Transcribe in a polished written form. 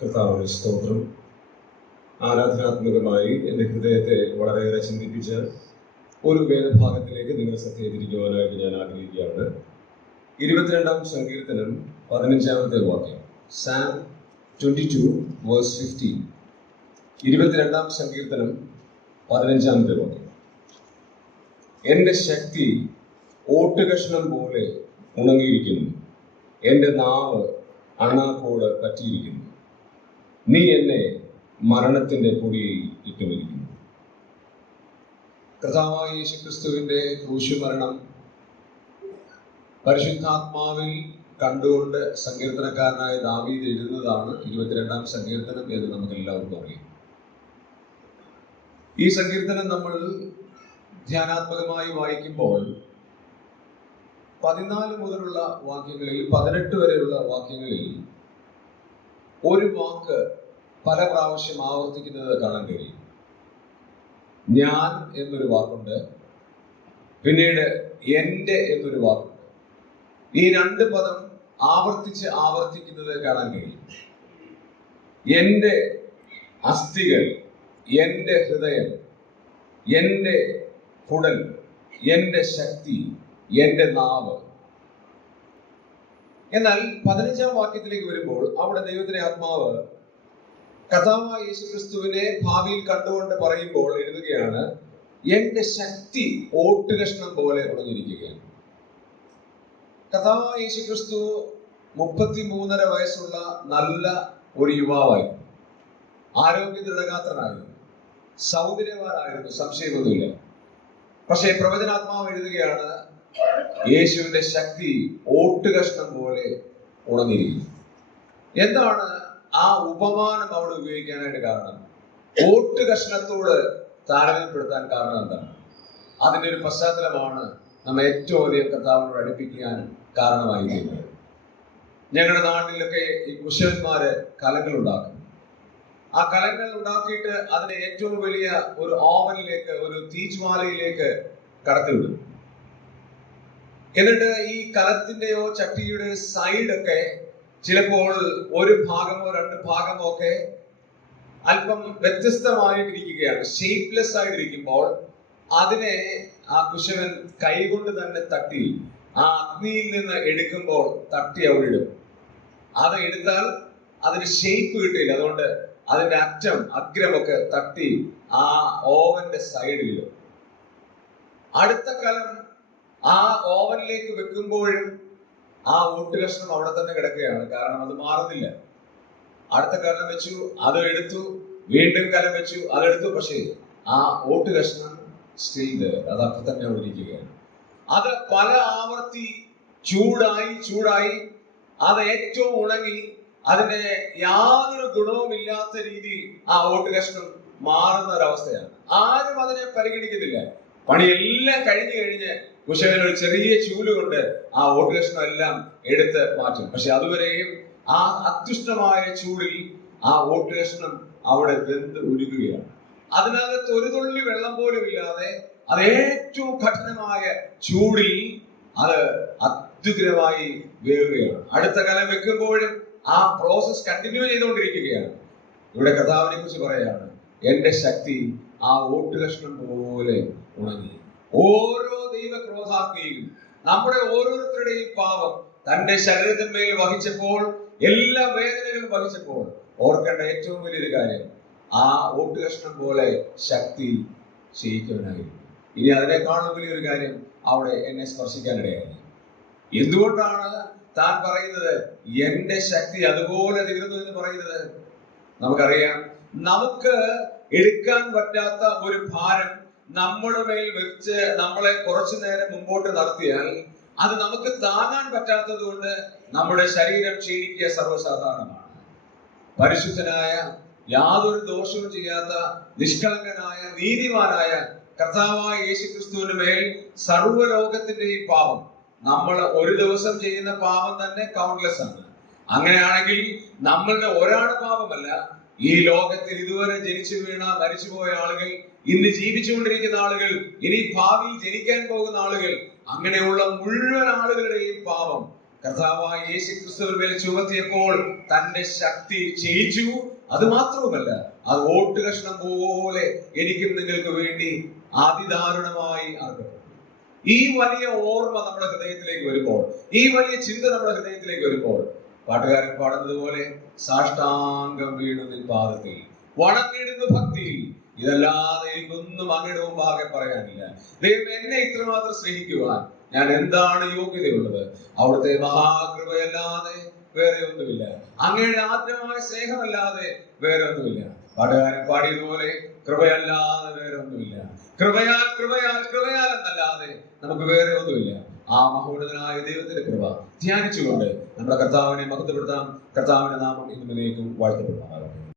കർത്താവിന്റെ സ്തോത്രം. ആരാധനാത്മകമായി എൻ്റെ ഹൃദയത്തെ വളരെയേറെ ചിന്തിപ്പിച്ച ഒരു വേദഭാഗത്തിലേക്ക് നിങ്ങളെ ശ്രദ്ധയിലിരിക്കുവാനായിട്ട് ഞാൻ ആഗ്രഹിക്കുകയാണ്. 22-ാം സങ്കീർത്തനം 15-ാമത്തെ വാക്യം. സാം 22:15. 22-ാം സങ്കീർത്തനം 15-ാമത്തെ വാക്യം. എൻ്റെ ശക്തി ഓട്ടുകഷ്ണം പോലെ ഉണങ്ങിയിരിക്കുന്നു, എൻ്റെ നാവ് അണ്ണാക്കോട് പറ്റിയിരിക്കുന്നു, നീ എന്നെ മരണത്തിന്റെ പൊടിയിൽ ഇട്ടുമിരിക്കുന്നു. കർത്താവായ യേശുക്രിസ്തുവിന്റെ ക്രൂശുമരണം പരിശുദ്ധാത്മാവിൽ കണ്ടുകൊണ്ട് സങ്കീർത്തനക്കാരനായ ദാവീദ് എഴുതുന്നതാണ് 22-ാം സങ്കീർത്തനം എന്ന് നമുക്ക് എല്ലാവർക്കും അറിയാം. ഈ സങ്കീർത്തനം നമ്മൾ ധ്യാനാത്മകമായി വായിക്കുമ്പോൾ 14 മുതലുള്ള വാക്യങ്ങളിൽ 18 വരെയുള്ള വാക്യങ്ങളിൽ ഒരു വാക്ക് പല പ്രാവശ്യം ആവർത്തിക്കുന്നത് കാണാൻ കഴിയും. ഞാൻ എന്നൊരു വാക്കുണ്ട്, പിന്നീട് എൻ്റെ എന്നൊരു വാക്കുണ്ട്. ഈ 2 പദം ആവർത്തിക്കുന്നത് കാണാൻ കഴിയും. എൻ്റെ അസ്ഥികൾ, എൻ്റെ ഹൃദയം, എൻ്റെ കുടൽ, എൻ്റെ ശക്തി, എൻ്റെ നാവ്. എന്നാൽ 15-ാം വാക്യത്തിലേക്ക് വരുമ്പോൾ അവിടെ ദൈവത്തിന്റെ ആത്മാവ് കർത്താവായ യേശുക്രിസ്തുവിനെ ഭാവിയിൽ കണ്ടുകൊണ്ട് പറയുമ്പോൾ എഴുതുകയാണ്, എൻ്റെ ശക്തി ഓട്ടുകഷ്ണം പോലെ ഉണങ്ങിയിരിക്കുകയാണ്. കർത്താവായ യേശുക്രിസ്തു 33.5 വയസ്സുള്ള നല്ല ഒരു യുവാവായിരുന്നു. ആരോഗ്യ ദൃഢഗാത്രനായിരുന്നു, സൗന്ദര്യവാനായിരുന്നു, സംശയമൊന്നുമില്ല. പക്ഷേ പ്രവചനാത്മാവ് എഴുതുകയാണ്, യേശുവിന്റെ ശക്തി ഓട്ടുകഷ്ണം പോലെ ഉണങ്ങിയിരിക്കുന്നു. എന്താണ് ആ ഉപമാനം അവിടെ ഉപയോഗിക്കാനായിട്ട് കാരണം? ഓട്ടുകഷ്ണത്തോട് താരതമ്യപ്പെടുത്താൻ കാരണം എന്താണ്? അതിന്റെ ഒരു പശ്ചാത്തലമാണ് നമ്മെ ഏറ്റവും അധികം കർത്താവിനോട് അടുപ്പിക്കാൻ കാരണമായി തീരുന്നത്. ഞങ്ങളുടെ നാട്ടിലൊക്കെ ഈ കുശവന്മാര് കലങ്ങൾ ഉണ്ടാക്കും. ആ കലങ്ങൾ ഉണ്ടാക്കിയിട്ട് അതിനെ ഏറ്റവും വലിയ ഒരു ഓവനിലേക്ക്, ഒരു തീജ്വാലയിലേക്ക് കടത്തിവിടും. എന്നിട്ട് ഈ കലത്തിന്റെയോ ചട്ടിയുടെ സൈഡൊക്കെ ചിലപ്പോൾ ഒരു ഭാഗമോ 2 ഭാഗമോ ഒക്കെ അല്പം വ്യത്യസ്തമായിട്ടിരിക്കുകയാണ്, ഷേപ്പ്ലെസ് ആയിട്ടിരിക്കുമ്പോൾ അതിനെ ആ കുശവൻ കൈകൊണ്ട് തന്നെ തട്ടി ആ അഗ്നിയിൽ നിന്ന് എടുക്കുമ്പോൾ തട്ടി അവിടെ ഇടും. അത് എടുത്താൽ അതിന് ഷേപ്പ് കിട്ടില്ല. അതുകൊണ്ട് അതിന്റെ അഗ്രമൊക്കെ തട്ടി ആ ഓവന്റെ സൈഡിലിടും. അടുത്ത കലം ആ ഓവനിലേക്ക് വെക്കുമ്പോഴും ആ ഓട്ടുകഷ്ണം അവിടെ തന്നെ കിടക്കുകയാണ്, കാരണം അത് മാറുന്നില്ല. അടുത്ത കലം വെച്ചു, അത് എടുത്തു, വീണ്ടും കലം വെച്ചു, അതെടുത്തു, പക്ഷേ ആ ഓട്ടുകഷ്ണം സ്റ്റിൽ അത് അപ്പം തന്നെ അവിടെ ഇരിക്കുകയാണ്. അത് പല ആവർത്തി ചൂടായി അത് ഏറ്റവും ഉണങ്ങി അതിന്റെ യാതൊരു ഗുണവും ഇല്ലാത്ത രീതിയിൽ ആ ഓട്ടുകഷ്ണം മാറുന്ന ഒരവസ്ഥയാണ്. ആരും അതിനെ പരിഗണിക്കുന്നില്ല. പണിയെല്ലാം കഴിഞ്ഞ് കുശവൻ ഒരു ചെറിയ ചൂല് കൊണ്ട് ആ ഓട്ടുകഷ്ണം എല്ലാം എടുത്ത് മാറ്റും. പക്ഷെ അതുവരെയും ആ അത്യുഷ്ണമായ ചൂടിൽ ആ ഓട്ടുകഷ്ണം അവിടെ വെന്ത് ഉരുകുകയാണ്. അതിനകത്ത് ഒരു തുള്ളി വെള്ളം പോലും ഇല്ലാതെ അത് ഏറ്റവും കഠിനമായ ചൂടിൽ അത് അത്യുഗ്രമായി വേവുകയാണ്. അടുത്ത കലം വെക്കുമ്പോഴും ആ പ്രോസസ് കണ്ടിന്യൂ ചെയ്തുകൊണ്ടിരിക്കുകയാണ്. ഇവിടെ കർത്താവിനെ കുറിച്ച് പറയാണ്, എൻ്റെ ശക്തി ആ ഓട്ടുകഷ്ണം പോലെ ഉണങ്ങി. ഓരോ ദൈവക്രോധാഗ്നിയും നമ്മുടെ ഓരോരുത്തരുടെയും പാപം തന്റെ ശരീരത്തിന്മേൽ വഹിച്ചപ്പോൾ, എല്ലാ വേദനകളും വഹിച്ചപ്പോൾ ഓർക്കേണ്ട ഏറ്റവും വലിയൊരു കാര്യം, ആ ഓട്ടുകഷ്ണം പോലെ ശക്തി ക്ഷയിക്കുന്നവനായിരുന്നു. ഇനി അതിനേക്കാളും വലിയൊരു കാര്യം അവിടെ എന്നെ സ്പർശിക്കാനിടയായി. എന്തുകൊണ്ടാണ് താൻ പറയുന്നത് എൻ്റെ ശക്തി അതുപോലെ തീർന്നു എന്ന് പറയുന്നത്? നമുക്കറിയാം, നമുക്ക് എടുക്കാൻ പറ്റാത്ത ഒരു ഭാരം നമ്മുടെ മേൽ വെച്ച് നമ്മളെ കുറച്ചു നേരം മുമ്പോട്ട് നടത്തിയാൽ അത് നമുക്ക് താങ്ങാൻ പറ്റാത്തത് കൊണ്ട് നമ്മുടെ ശരീരം ക്ഷീണിക്കുക സർവ്വസാധാരണമാണ്. പരിശുദ്ധനായ, യാതൊരു ദോഷവും ചെയ്യാത്ത, നിഷ്കളങ്കനായ, നീതിമാനായ കർത്താവായ യേശുക്രിസ്തുവിന് മേൽ സർവ്വലോകത്തിന്റെയും പാപം, നമ്മൾ ഒരു ദിവസം ചെയ്യുന്ന പാപം തന്നെ കൗണ്ട്ലെസ് ആണ്. അങ്ങനെയാണെങ്കിൽ നമ്മളുടെ ഒരാളുടെ പാപമല്ല, ഈ ലോകത്തിൽ ഇതുവരെ ജനിച്ചു വീണ മരിച്ചുപോയ ആളുകൾ, ഇന്ന് ജീവിച്ചുകൊണ്ടിരിക്കുന്ന ആളുകൾ, ഇനി ഭാവിയിൽ ജനിക്കാൻ പോകുന്ന ആളുകൾ, അങ്ങനെയുള്ള മുഴുവൻ ആളുകളുടെയും പാപം കർത്താവായ യേശു ക്രിസ്തുവിൽ ചുമത്തിയപ്പോൾ തന്റെ ശക്തി ക്ഷയിച്ചു. അത് മാത്രവുമല്ല, അത് ഓട്ട് കഷ്ണം പോലെ എനിക്കും നിങ്ങൾക്ക് വേണ്ടി അതിദാരുണമായി അർപ്പപ്പെട്ടു. ഈ വലിയ ഓർമ്മ നമ്മുടെ ഹൃദയത്തിലേക്ക് വരുമ്പോൾ, ഈ വലിയ ചിന്ത നമ്മുടെ ഹൃദയത്തിലേക്ക് വരുമ്പോൾ, പാട്ടുകാരൻ പാടുന്നത് പോലെ സാഷ്ടാംഗം വീണു നിൻ പാദത്തിൽ വണങ്ങിടുന്ന ഭക്തിയിൽ, ഇതല്ലാതെ എനിക്കൊന്നും അങ്ങയുടെ മുമ്പാകെ പറയാനില്ല. ദൈവം എന്നെ ഇത്രമാത്രം സ്നേഹിക്കുവാൻ ഞാൻ എന്താണ് യോഗ്യതയുള്ളത്? അവിടുത്തെ മഹാകൃപയല്ലാതെ വേറെ ഒന്നുമില്ല, അങ്ങയുടെ ആദ്യമായ സ്നേഹമല്ലാതെ വേറെ ഒന്നുമില്ല. പാട്ടുകാരൻ പാടിയതുപോലെ കൃപയല്ലാതെ വേറെ ഒന്നുമില്ല. കൃപയാൽ കൃപയാൽ കൃപയാൽ എന്നല്ലാതെ നമുക്ക് വേറെ ഒന്നുമില്ല. ആ മഹോന്നതനായ ദൈവത്തിന്റെ കൃപ ധ്യാനിച്ചുകൊണ്ട് നമ്മുടെ കർത്താവിനെ മഹത്വപ്പെടുത്താം. കർത്താവിന്റെ നാമം ഇന്നുമേലേക്കും വാഴ്ത്തപ്പെടുമാറാകട്ടെ.